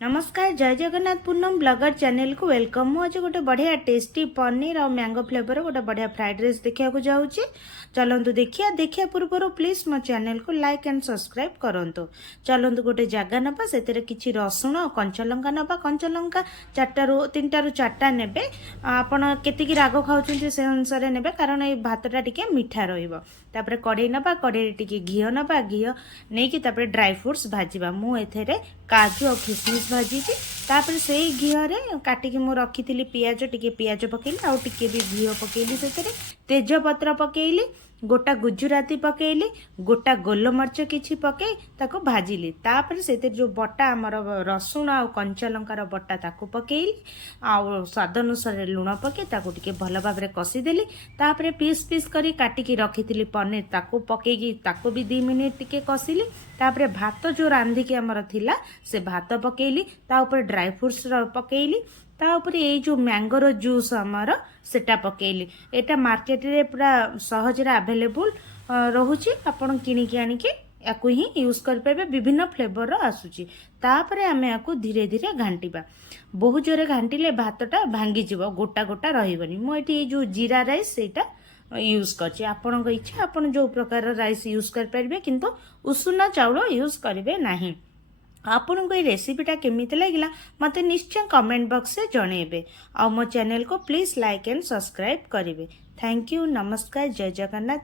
नमस्कार जय Jagannath Poonam blogger channel को वेलकम। मु आज गोटे बढ़िया टेस्टी पनीर और मैंगो फ्लेवर गोटे बढ़िया फ्राइड राइस देखा जाऊँगी। चलतु देखिया पूर्व प्लीज मो चैनल को लाइक एंड सब्सक्राइब करंतु। चलतु गोटे जगह नवा से किसी रसुण और कंचा लंका नवा। कंचा लंका 3टा ରୁ 4टा नेबे। आपण केतिकी राग खाउछन्ती से अनुसार नेबे कारण ये भातटा टिके मिठा रहिबो। तापरे कढ़ई नवा, कढ़ई टिके घिओ नवा, घिओ नेकी तापरे ड्राई फ्रूट्स भाजिबा। मु एथेरे काजू और खिसमिस भाजी तापर से घीरे काटिकी मु रखी पियाज टिके पियाज पकेली आउ टिके भी घी पकेली से तेजपत्र पकेली, गोटा गुजराती पकेली, गोटा गोलमर्च किछि पके ताको भाजिली। तापर से जो बटा आमर रसुण आ कंचा लंकार बटा ताको पकेली आउ स्वाद अनुसार लुण पके ताको टिके भल भाबरे कसीदेली। तापर पीस पीस करी काटिकी रखी पनीर ताको पकेगी ताको भी 2 मिनिट टिके कसीली। तापर भात जो रांधिकी आमर थिला से भात पकेली, ता ऊपर ड्राई फ्रूट्स पकेली, ता ऊपर ये जो मैंगोर जूस आमर सेटा पकेली। एटा मार्केट रे पूरा सहज रे अवेलेबल रहुची। आपण किनिकी आनिके याकू ही यूज कर पाबे। विभिन्न फ्लेवर आसुची। तापर आमे याकू धीरे धीरे घांटीबा। बहुत जोरे घांटीले भातटा भांगी जिवो, गोटा गोटा रहिबनी। मो एटी जो जीरा राइस सेटा यूज करछि। आपन इच्छा आपन जो प्रकार राइस यूज कर पारिबे, किंतु उषुना चाउल यूज करिवे नाही। आपन को ये रेसिपीटा केमिति लागिला मते निश्चय कमेंट बॉक्स से जणेबे। आ मो चैनल को प्लीज लाइक एंड सब्सक्राइब करिवे। Thank you. नमस्कार। जय जगन्नाथ।